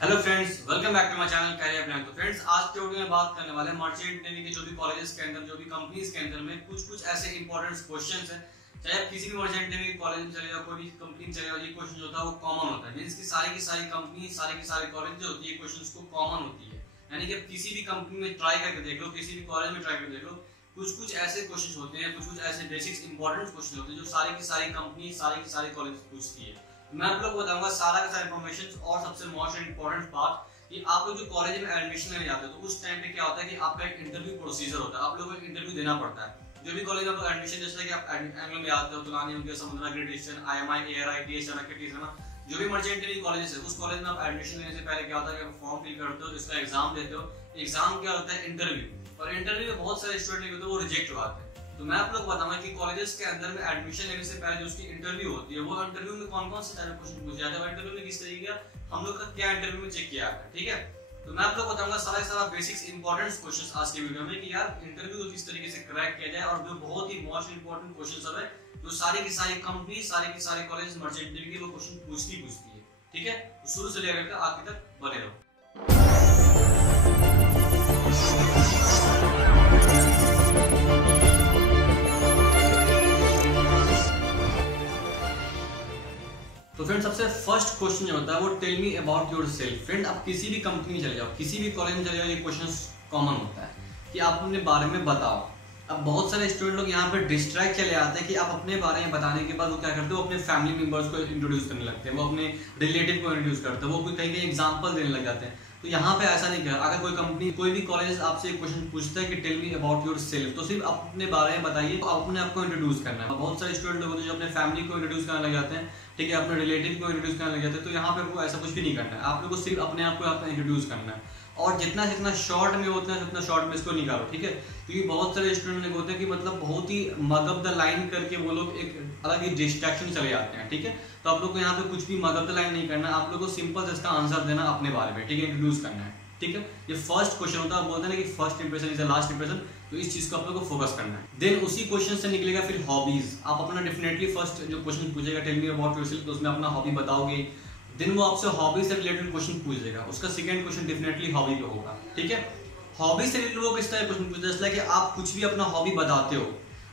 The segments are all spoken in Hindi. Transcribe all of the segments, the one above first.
Hello friends, welcome back to my channel career plan. तो फ्रेंड्स, आज के वीडियो में बात करने वाले हैं मर्चेंट नेवी के जो भी कॉलेजेस के अंदर, जो भी कंपनीज के अंदर में कुछ ऐसे इंपॉर्टेंट क्वेश्चंस हैं। चाहे आप किसी भी मर्चेंट नेवी कॉलेज में चले जाओ, कोई भी कंपनी में चले जाओ, ये क्वेश्चन होता है वो कॉमन होता है। मींस की सारी कंपनी, सारे कॉलेज जो होती है क्वेश्चंस को कॉमन होती है। यानी कि किसी भी कंपनी में ट्राई करके देख लो, किसी भी कॉलेज में ट्राई करके देख लो, कुछ ऐसे क्वेश्चंस होते हैं, कुछ ऐसे बेसिक्स इंपॉर्टेंट क्वेश्चन होते हैं जो सारी कंपनी, सारी कॉलेज पूछती है। मैं आप लोग को बताऊंगा सारा का सारा इन्फॉर्मेशन। और सबसे मोस्ट इंपॉर्टेंट पार्ट कि आप लोग जो कॉलेज में एडमिशन लेने जाते हो तो उस टाइम पे क्या होता है कि आपका एक इंटरव्यू प्रोसीजर होता है। आप लोगों को इंटरव्यू देना पड़ता है। जो भी कॉलेज में आप एडमिशन, जैसे कि आप एंग्लो में आते हो, तुलानी हो गया, समुद्रा ग्रेजुएशन, आईएमआई, एआरआई, टीएस, जो भी मर्चेंट नेवी कॉलेज है, उस कॉलेज में आप एडमिशन लेने से पहले क्या होता है कि आप फॉर्म फिल करते हो, इसका एग्जाम देते हो। एग्जाम क्या होता है? इंटरव्यू। और इंटरव्यू में बहुत सारे स्टूडेंट होते हैं वो रिजेक्ट हो जाते हैं। तो मैं आप लोग बताऊंगा कि कॉलेजेस के अंदर में एडमिशन लेने से पहले जो उसकी इंटरव्यू होती है, वो इंटरव्यू में कौन से टाइप के क्वेश्चन पूछे जाते हैं, इंटरव्यू में किस तरीके का हम लोग का क्या इंटरव्यू में चेक किया जाता है। ठीक है, तो मैं आप लोग बताऊंगा सारा बेसिक्स इंपॉर्टेंट क्वेश्चंस आज की वीडियो में कि यार इंटरव्यू को किस तरीके से क्रैक किया जाए। और जो बहुत ही मोस्ट इंपॉर्टेंट क्वेश्चन सब है, जो सारी की सारी कंपनी, सारे कॉलेज मर्चेंट नेवी के वो क्वेश्चन पूछती है। ठीक है, तो शुरू से लेकर आखिर तक बने रहो। तो फ्रेंड, सबसे फर्स्ट क्वेश्चन जो होता है वो tell me about yourself. Friend, आप किसी भी कंपनी में चले जाओ, किसी भी कॉलेज में चले जाओ, ये क्वेश्चन कॉमन होता है कि आप अपने बारे में बताओ। अब बहुत सारे स्टूडेंट लोग यहाँ पे डिस्ट्रैक्ट चले आते हैं कि आप अपने बारे में बताने के बाद वो क्या करते हैं, वो अपने फैमिली मेंबर्स को इंट्रोड्यूस करने लगते हैं, वो अपने रिलेटिव को इंट्रोड्यूस करते हैं, वो कहीं एग्जाम्पल देने लग जाते हैं। तो यहाँ पे ऐसा नहीं कर। अगर कोई कंपनी, कोई भी कॉलेज आपसे एक क्वेश्चन पूछता है कि टेल मी अबाउट योरसेल्फ, तो सिर्फ अपने बारे में बताइए, तो अपने आप को इंट्रोड्यूस करना है। बहुत सारे स्टूडेंट लोग होते हैं जो अपने फैमिली को इंट्रोड्यूस करने लग जाते हैं, ठीक है, अपने रिलेटिव को इंट्रोड्यूस करने लग जाते हैं। तो यहाँ पे आपको ऐसा कुछ भी नहीं करना है, आप लोग को सिर्फ अपने आप को इंट्रोड्यूस करना है। और जितना शॉर्ट में होता है उतना शॉर्ट में इसको निकालो। ठीक है, क्योंकि बहुत सारे स्टूडेंट लोग होते हैं कि मतलब बहुत ही मगअप द लाइन करके वो लोग एक अलग ही डिस्ट्रैक्शन चले जाते हैं। ठीक है, तो आप लोग को यहाँ पे कुछ भी मगअप द लाइन नहीं करना, आप लोग को सिंपल इसका आंसर देना अपने बारे में। ठीक है, इंट्रोड्यूस करना है। ठीक है, ये फर्स्ट क्वेश्चन होता है, बोलते हैं ना कि first impression is the last impression. तो इस चीज को आप लोग को फोकस करना है। देन उसी क्वेश्चन से निकलेगा फिर हॉबीज। आप अपना डेफिनेटली फर्स्ट जो क्वेश्चन पूछेगा टेल मी अबाउट योरसेल्फ, तो उसमें अपना हॉबी बताओगे। देन वो आपसे हॉबी से रिलेटेड क्वेश्चन पूछेगा, उसका सेकंड क्वेश्चन डेफिनेटली हॉबी पे होगा। ठीक है, हॉबी से रिलेटेड वो किस तरह क्वेश्चन पूछते हैं, जैसे कि आप कुछ भी अपना हॉबी बताते हो,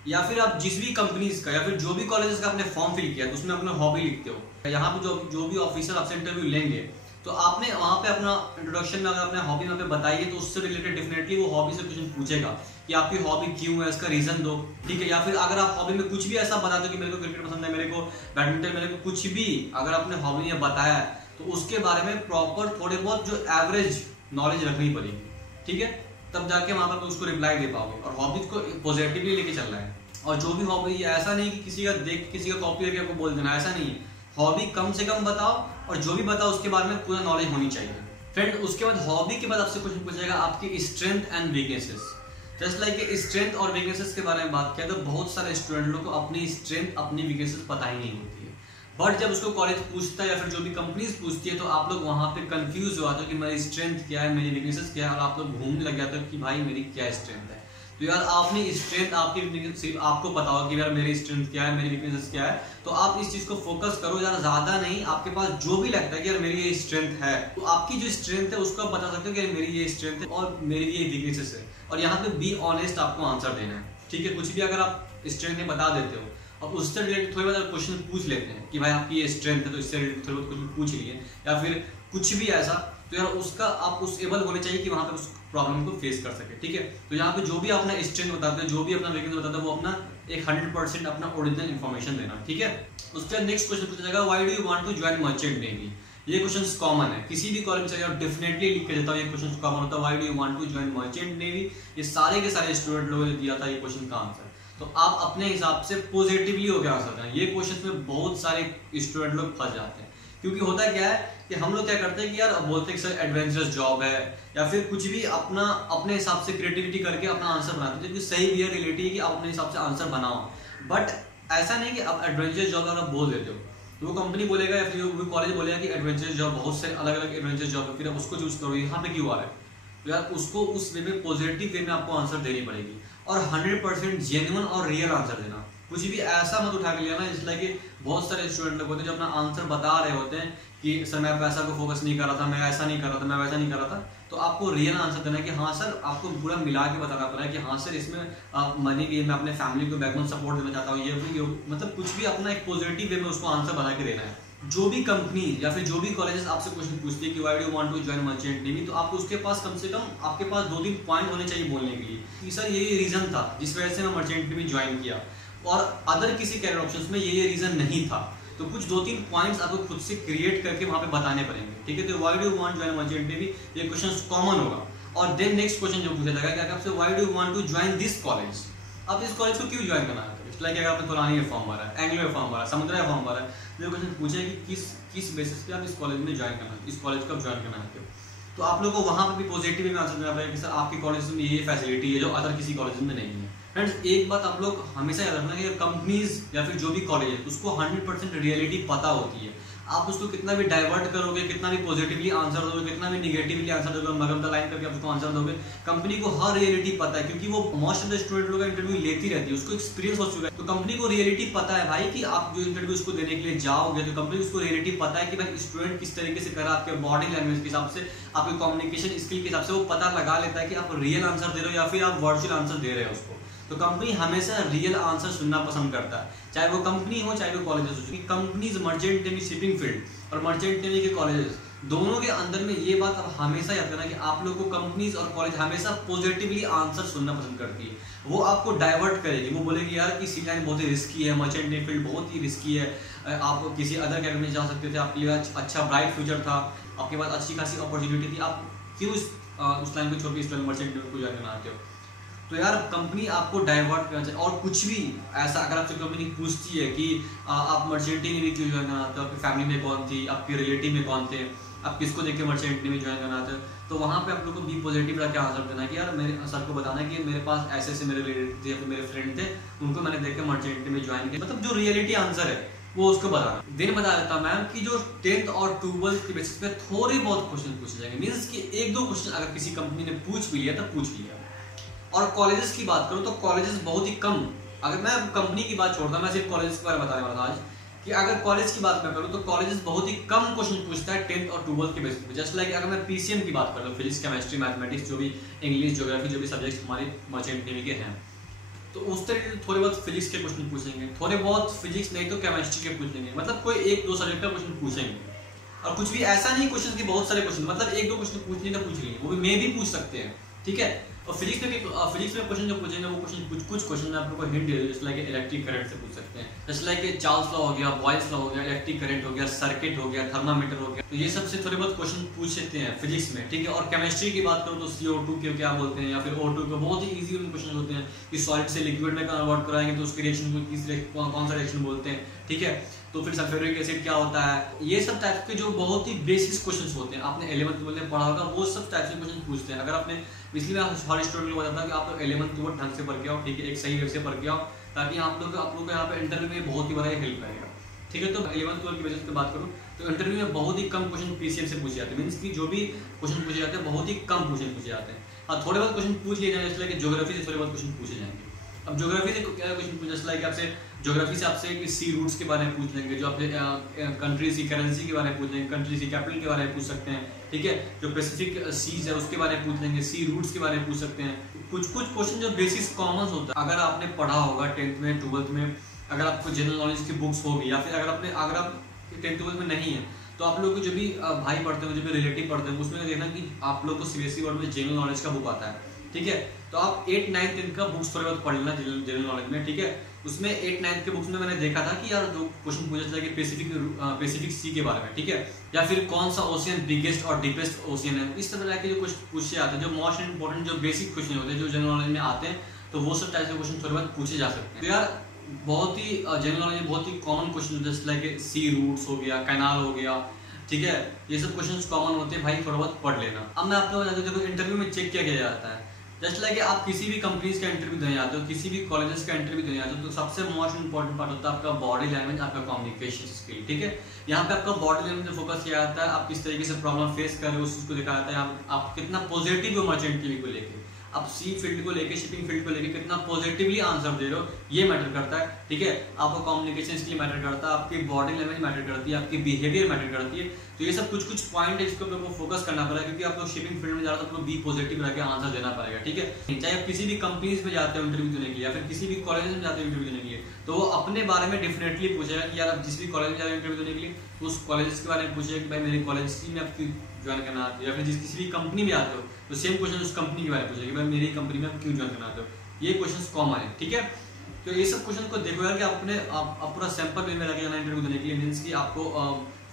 या फिर आप जिस भी कंपनीज का या फिर जो भी कॉलेजेस का आपने फॉर्म फिल किया तो उसमें अपना हॉबी लिखते हो। यहाँ पे जो भी ऑफिसर आपसे इंटरव्यू लेंगे तो आपने वहां पे अपना इंट्रोडक्शन में अगर अपने हॉबी वहां पे बताइए तो उससे रिलेटेड डेफिनेटली वो हॉबी से क्वेश्चन पूछेगा कि आपकी हॉबी क्यों है, इसका रीजन दो। ठीक है, या फिर अगर आप हॉबी में कुछ भी ऐसा बताते हो कि मेरे को क्रिकेट पसंद है, मेरे को बैडमिंटन, मेरे को कुछ भी अगर आपने हॉबी में बताया है तो उसके बारे में प्रॉपर थोड़े बहुत जो एवरेज नॉलेज रखनी पड़ेगी। ठीक है, तब जाके वहां पर उसको रिप्लाई दे पाओगे। और हॉबी को पॉजिटिवली लेके चलना है। और जो भी हॉबी, ऐसा नहीं कि किसी का देख किसी का कॉपी करके आपको बोल देना, ऐसा नहीं है। हॉबी कम से कम बताओ और जो भी बताओ उसके बारे में पूरा नॉलेज होनी चाहिए। फ्रेंड, उसके बाद हॉबी के बाद आपसे क्वेश्चन पूछेगा आपकी strength and weaknesses. Just like strength और वीकनेसेस के बारे में बात किया तो बहुत सारे स्टूडेंट लोग को अपनी स्ट्रेंथ अपनी वीकनेसेस पता ही नहीं होती है। बट जब उसको कॉलेज पूछता है या फिर जो भी कंपनीज पूछती है तो आप लोग वहां पे कंफ्यूज हो जाते हो कि मेरी स्ट्रेंथ क्या है, मेरी वीकनेसेस क्या है, और आप लोग घूमने लग जाते हो कि भाई मेरी क्या स्ट्रेंथ है। तो यार आपने स्ट्रेंथ आपकी सिर्फ आपको पता हो कि यार मेरी स्ट्रेंथ क्या है, मेरी वीकनेसेस क्या है, तो आप इस चीज को फोकस करो यार, ज्यादा नहीं। आपके पास जो भी लगता है कि यार मेरी ये स्ट्रेंथ है, तो आपकी जो स्ट्रेंथ है उसको आप बता सकते हो कि मेरी ये स्ट्रेंथ है और मेरी ये वीकनेसेस है। और यहाँ पे बी ऑनेस्ट आपको आंसर देना है। ठीक है, कुछ भी अगर आप स्ट्रेंथ में बता देते हो, अब उससे रिलेटेड थोड़ी बहुत क्वेश्चन पूछ लेते हैं कि भाई आपकी ये स्ट्रेंथ है, तो इससे रिलेटेड थोड़ी बहुत क्वेश्चन पूछ लिए, या फिर कुछ भी ऐसा, तो यार उसका आप उस एबल होने चाहिए कि वहां पर उस प्रॉब्लम को फेस कर सके। ठीक है, तो यहाँ पे जो भी अपना स्ट्रेंथ बताते हैं, जो भी अपना वीकनेस बताते हैं, वो अपना एक 100% अपना ओरिजिनल इन्फॉर्मेशन देना। ठीक है, उसके नेक्स्ट क्वेश्चन पूछा जाएगा why do you want to join merchant navy. ये क्वेश्चन कॉमन है, किसी भी कॉलेज में चले जाओ डेफिनेटली लिख के देता हूँ, ये क्वेश्चन कॉमन होता है, why do you want to join merchant navy. ये सारे के सारे स्टूडेंट लोगों ने दिया था ये क्वेश्चन का आंसर। तो आप अपने हिसाब से पॉजिटिवली होकर आंसर दें। ये क्वेश्चन में बहुत सारे स्टूडेंट लोग फंस जाते हैं, क्योंकि होता क्या है कि हम लोग क्या करते हैं कि यार बोलते हैं कि सर एडवेंचरस जॉब है, या फिर कुछ भी अपने हिसाब से क्रिएटिविटी करके अपना आंसर बनाते हैं, जो कि सही भी है, रिलेटिव है कि आप अपने हिसाब से आंसर बनाओ। बट ऐसा नहीं कि आप एडवेंचरस जॉब अगर आप बोल देते हो तो वो कंपनी बोलेगा या फिर वो कॉलेज बोलेगा कि एडवेंचरस जॉब, बहुत सारे अलग अलग एडवेंचरस जॉब है, फिर आप उसको चूज करो, यहाँ पे क्यों आ रहा है। तो यार उसको उस वे में पॉजिटिव वे में आपको आंसर देनी पड़ेगी और 100% जेन्युइन और रियल आंसर देना। कुछ भी ऐसा मत उठा के लेना जिससे कि बहुत सारे स्टूडेंट लोग होते हैं जो अपना आंसर बता रहे होते हैं कि सर मैं पैसा को फोकस नहीं कर रहा था, मैं ऐसा नहीं कर रहा था, मैं वैसा नहीं कर रहा था, तो आपको रियल आंसर देना है कि हाँ सर, आपको पूरा मिला के बताना पड़ा है कि हाँ सर इसमें मनी भी है, मैं अपने फैमिली को बैकग्राउंड सपोर्ट देना चाहता हूँ, ये मतलब कुछ भी अपना एक पॉजिटिव वे में उसको आंसर बना के देना है। जो भी कंपनी या फिर जो भी कॉलेजेस आपसे क्वेश्चन पूछती है कि why do you want to join merchant navy, तो आपको उसके पास कम से कम आपके पास 2-3 पॉइंट होने चाहिए बोलने के लिए कि सर ये रीजन था जिस वजह से मैं मर्चेंट नेवी ज्वाइन किया, और अदर किसी कैरियर ऑप्शंस में ये रीजन नहीं था। तो कुछ 2-3 पॉइंट्स आपको खुद से क्रिएट करके वहां पे बताने पड़ेंगे, ठीक है। तो why do you want join merchant navy, ये क्वेश्चन कॉमन होगा। और देन नेक्स्ट क्वेश्चन जो पूछा जाएगा कि आपसे why do you want to join this college, आप इस कॉलेज को क्यों ज्वाइन करना है। लाइक अगर आपने पुरानी में फॉर्म भरा है, एंग्लो में फॉर्म भरा है, समुद्र में फॉर्म भरा है, जो क्वेश्चन पूछे कि किस बेसिस पे आप इस कॉलेज में ज्वाइन करना है, इस कॉलेज को ज्वाइन करना है, तो आप लोगों को वहां पर भी पॉजिटिव में आंसर देना पड़ेगा कि सर आपके कॉलेज में ये फैसिलिटी है जो अदर किसी कॉलेज में नहीं है। फ्रेंड्स एक बात आप लोग हमेशा याद रखना कि कंपनीज या फिर जो भी कॉलेज है उसको 100% रियलिटी पता होती है। आप उसको कितना भी डाइवर्ट करोगे, कितना भी पॉजिटिवली आंसर दोगे, कितना भी निगेटिवली आंसर दोगे, मगम द लाइन करके आप उसको आंसर दोगे, कंपनी को हर रियलिटी पता है, क्योंकि वो मोस्ट ऑफ द स्टूडेंट लोग का इंटरव्यू लेती रहती है, उसको एक्सपीरियंस हो चुका है। तो कंपनी को रियलिटी पता है भाई कि आप जो इंटरव्यू उसको देने के लिए जाओगे तो कंपनी उसको रियलिटी पता है कि भाई स्टूडेंट किस तरीके से कर रहा है, आपके बॉडी लैंग्वेज के हिसाब से, आपके कम्युनिकेशन स्किल के हिसाब से वो पता लगा लेता है कि आप रियल आंसर दे रहे हो या फिर आप वर्चुअल आंसर दे रहे हो उसको। तो कंपनी हमेशा रियल आंसर सुनना पसंद करता है, चाहे वो कंपनी हो चाहे वो कॉलेजेस हो। Companies merchant navy shipping field और मर्चेंट नेवी के कॉलेजेस दोनों के अंदर में ये बात आप हमेशा याद करना कि आप लोग को कंपनीज और कॉलेज हमेशा पॉजिटिवली आंसर सुनना पसंद करती है। वो आपको डाइवर्ट करेगी, वो बोलेगी यार कि सी लाइन बहुत ही रिस्की है, मर्चेंट नेवी फील्ड बहुत ही रिस्की है, आप किसी अदर कैरियर में जा सकते थे, आपके लिए अच्छा ब्राइट फ्यूचर था, आपके पास अच्छी खासी अपॉर्चुनिटी थी, आप क्यों उस लाइन को छोड़ के इस लाइन मर्चेंट नेवी को ज्वाइन करना आते हो। तो यार कंपनी आपको डाइवर्ट करना चाहिए। और कुछ भी ऐसा अगर आपसे कंपनी पूछती है कि आप मर्चेंट नेवी क्यों ज्वाइन करना आते हो, आपकी फैमिली में कौन थी, आपके रिलेटिव में कौन थे, आप किसको देख के मर्चेंट नेवी ज्वाइन करना आते हो, तो वहाँ पे आप लोग को बी पॉजिटिव रख के आंसर देना कि यार मेरे सर को बताना है कि मेरे पास ऐसे ऐसे मेरे रिलेटिव थे या फिर मेरे फ्रेंड थे, उनको मैंने देख के मर्चेंट नेवी ज्वाइन किया, मतलब जो रियलिटी आंसर है वो उसको बताना। दिन बता देता मैम कि जो 10th और 12th के बेसिस पे थोड़े बहुत क्वेश्चन पूछे जाएंगे, मीन्स कि 1-2 क्वेश्चन अगर किसी कंपनी ने पूछ भी लिया तो पूछ लिया। और कॉलेजेस की बात करूं तो कॉलेजेस बहुत ही कम, अगर मैं कंपनी की बात छोड़ता, मैं सिर्फ कॉलेजेस के बारे में बताने वाला था आज कि अगर कॉलेज की बात मैं करूं तो कॉलेजेस बहुत ही कम क्वेश्चन पूछता है 10th और 12th के बेसिस पे। जस्ट लाइक अगर मैं पीसीएम की बात करूं, फिजिक्स केमिस्ट्री मैथमेटिक्स, जो भी इंग्लिश ज्योग्राफी जो भी सब्जेक्ट हमारे मर्चेंट नेवी के हैं, तो उस तरीके से थोड़े बहुत फिजिक्स के क्वेश्चन पूछेंगे, थोड़े बहुत फिजिक्स नहीं तो केमिस्ट्री के पूछेंगे, मतलब कोई 1-2 सब्जेक्ट का क्वेश्चन पूछेंगे। और कुछ भी ऐसा नहीं क्वेश्चन की बहुत सारे क्वेश्चन, मतलब 1-2 क्वेश्चन पूछ लिए तो पूछ लिए, वो भी मे भी पूछ सकते हैं, ठीक है। और फिजिक्स में क्वेश्चन जो पूछेंगे वो क्वेश्चन कुछ क्वेश्चन में आप लोगों को हिंट दे दो, जैसे लाइक इलेक्ट्रिक करंट से पूछ सकते हैं, जैसे लाइक चार्ल्स लॉ हो गया, बॉयल्स लॉ हो गया, इलेक्ट्रिक करंट हो गया, सर्किट हो गया, थर्मामीटर हो गया, तो ये सबसे थोड़े बहुत क्वेश्चन पूछ सकते हैं फिजिक्स में, ठीक है। और केमिस्ट्री की बात करूँ तो CO2 के क्या बोलते हैं या फिर O2 को, बहुत ही ईजी क्वेश्चन होते हैं कि सॉलिड से लिक्विड में कन्वर्ट कराएंगे तो उसकी रिएक्शन को कौन सा रिएक्शन बोलते हैं, ठीक है। तो फिर सल्फ्यूरिक एसिड क्या होता है, ये सब टाइप के जो बहुत ही बेसिक क्वेश्चंस होते हैं, आपने 11th में पढ़ा होगा, वो सब टाइप के क्वेश्चन पूछते हैं। अगर आपने, इसलिए मैं हर स्टूडेंट को बताता हूं कि आप लोग 11th ढंग से पढ़ के आओ, ठीक है, एक सही वे से पढ़ के आओ, ताकि आप लोग को यहाँ पे इंटरव्यू में बहुत ही बड़ा हेल्प करेगा, ठीक है। तो 11th-12th की बेसिस पे बात करूँ तो इंटरव्यू में बहुत ही कम क्वेश्चन पीसीएम से पूछे जाते हैं, मीन्स कि जो भी क्वेश्चन पूछे जाते हैं बहुत ही कम क्वेश्चन पूछे जाते हैं। हाँ, थोड़े बहुत क्वेश्चन पूछ लिए जाए, इसलिए ज्योग्राफी से थोड़े बहुत क्वेश्चन पूछे जाएंगे। अब ज्योग्राफी से क्या क्वेश्चन पूछे, जैसे लाइक आपसे ज्योग्राफी से आपसे सी रूट्स के बारे में पूछ लेंगे, जो आपसे कंट्रीज की करेंसी के बारे में पूछ लेंगे, कंट्रीज की कैपिटल के बारे में पूछ सकते हैं, ठीक है। जो पैसिफिक सीज है उसके बारे में पूछ लेंगे, सी रूट्स के बारे में पूछ सकते हैं। कुछ क्वेश्चन जो बेसिक कॉमन होता है, अगर आपने पढ़ा होगा 10th में 12th में, अगर आपको जनरल नॉलेज की बुक्स होगी, या फिर अगर आप 10th-12th में नहीं है तो आप लोग को जो भी भाई पढ़ते हैं, जो भी रिलेटिव पढ़ते हैं, उसमें देखना कि आप लोग को सीबीएसई बोर्ड में जनरल नॉलेज का बुक आता है, ठीक है। तो आप 8th, 9th, 10th का बुक्स थोड़े बहुत पढ़ लेना जनरल नॉलेज में, ठीक है। उसमें 8th, 9th के बुक्स में मैंने देखा था कि यार जो क्वेश्चन पूछा था कि पैसिफिक सी के बारे में, ठीक है, या फिर कौन सा ओशियन बिगेस्ट और डीपेस्ट ओशियन है, इस तरह के जो क्वेश्चन पूछे जाते हैं, जो मोस्ट इंपॉर्टेंट जो बेसिक क्वेश्चन होते हैं जो जनरल नॉलेज में आते हैं, तो वो सब टाइप के क्वेश्चन थोड़े बहुत पूछे जा सकते हैं। तो यार बहुत ही जनरल नॉलेज बहुत ही कॉमन क्वेश्चन, जैसे लाइक सी रूट्स हो गया, कैनाल हो गया, ठीक है, ये सब क्वेश्चंस कॉमन होते हैं भाई, थोड़ा बहुत पढ़ लेना। अब मैं आपको बता दूं, देखो इंटरव्यू में चेक क्या किया जाता है, जस्ट लाइक आप किसी भी कंपनीज का इंटरव्यू देने जाते हो, किसी भी कॉलेजेस का इंटरव्यू देने जाते हो, तो सबसे मोस्ट इंपॉर्टेंट पार्ट होता है आपका बॉडी लैंग्वेज, आपका कम्युनिकेशन स्किल, ठीक है। यहाँ पे आपका बॉडी लैंग्वेज फोकस किया जाता है, आप किस तरीके से प्रॉब्लम फेस कर रहे हो उस चीज को दिखाया जाता है, आप कितना पॉजिटिव हो मर्चेंट नेवी को लेकर, आप सी फील्ड को लेके, शिपिंग फील्ड को लेके कितना पॉजिटिवली आंसर दे रहे हो, ये मैटर करता है। ठीक है, आपका कम्युनिकेशन स्किल मैटर करता है, आपकी बॉडी लैंग्वेज मैटर करती है, आपकी बिहेवियर मैटर करती है। तो ये सब कुछ पॉइंट है जिसको आपको फोकस करना पड़ेगा, क्योंकि आपको शिपिंग फील्ड में जा रहा है तो आपको बी पॉजिटिव रह के आंसर देना पड़ेगा। ठीक है, चाहे आप किसी भी कंपनीज में जाते हो इंटरव्यू देने के लिए या फिर किसी भी कॉलेज में जाते हो इंटरव्यू देने के लिए, तो वो अपने बारे में डेफिनेटली पूछेगा कि यार आप जिस भी कॉलेज में जा रहे हो इंटरव्यू देने के लिए, उस कॉलेज के बारे में पूछेगा कि भाई मेरे कॉलेज में आप क्यों ज्वाइन करना आते हो, या फिर जिस किसी भी कंपनी में आते हो तो सेम क्वेश्चन उस कंपनी के बारे में पूछेगा कि भाई मेरी कंपनी में आप क्यों ज्वाइन करना आते हो। ये क्वेश्चन कॉमन है। ठीक है, तो ये सब क्वेश्चन को देखो यार कि आप पूरा सैंपल वे में लगे जाना इंटरव्यू देने के लिए। मीन्स कि आपको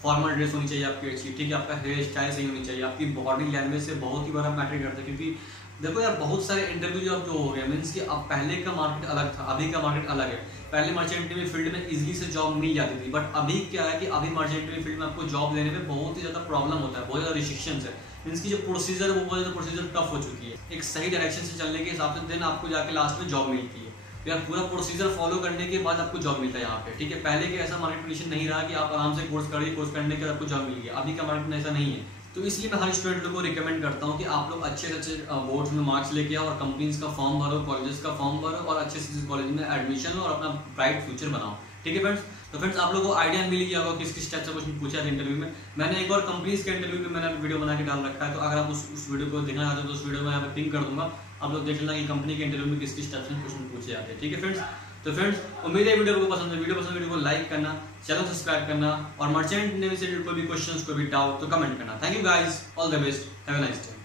फॉर्मल ड्रेस होनी चाहिए आपकी अच्छी, ठीक है, आपका हेयर स्टाइल सही होनी चाहिए, आपकी बॉडी लैंग्वेज से बहुत ही बड़ा मैटर करता है। क्योंकि देखो यार बहुत सारे इंटरव्यू जो हो गया, मीन्स कि अब पहले का मार्केट अलग था, अभी का मार्केट अलग है। पहले मर्चेंट नेवी फील्ड में इजीली से जॉब मिल जाती थी, बट अभी क्या है कि अभी मर्चेंट नेवी फील्ड में आपको जॉब लेने में बहुत ही ज्यादा प्रॉब्लम होता है, बहुत ज्यादा रिस्ट्रिक्शंस है। मीन्स की जो प्रोसीजर है वो बहुत ज्यादा प्रोसीजर टफ हो चुकी है। एक सही डायरेक्शन से चलने के हिसाब से देन आपको जाके लास्ट में जॉब मिलती है। यार पूरा प्रोसीजर फॉलो करने के बाद आपको जॉब मिलता है यहाँ पे। ठीक है, पहले के ऐसा मार्केट कंडीशन नहीं रहा कि आप आराम से कोर्स करिए, कोर्स करने के बाद आपको जॉब मिल गया। अभी का मार्केट में ऐसा नहीं है। तो इसलिए मैं हर स्टूडेंट को रिकमेंड करता हूँ कि आप लोग अच्छे से अच्छे बोर्ड्स में मार्क्स लेके आओ और कंपनीज का फॉर्म भरो, कॉलेजेस का फॉर्म भरो और अच्छे से कॉलेज में एडमिशन लो और अपना ब्राइट फ्यूचर बनाओ। ठीक है फ्रेंड्स, तो फ्रेंड्स आप लोगों को आइडिया मिल गया होगा किस टाइप से क्वेश्चन पूछा था इंटरव्यू में। मैंने एक और कंपनीज के इंटरव्यू में मैंने वीडियो बना के डाल रखा है, तो अगर आप उस वीडियो को देखना चाहते हो तो उस वीडियो में यहाँ पे पिन कर दूंगा, आप लोग देख लेना कि कंपनी के इंटरव्यू में किस टाइप से क्वेश्चन पूछे जाते हैं। ठीक है फ्रेंड्स, तो फ्रेंड्स उम्मीद है वीडियो को पसंद है। वीडियो पसंद है वीडियो को लाइक करना, चैनल सब्सक्राइब करना और मर्चेंट नेवी से रिलेटेड कोई भी क्वेश्चंस, कोई भी डाउट तो कमेंट करना। Thank you guys, all the best, have a nice day.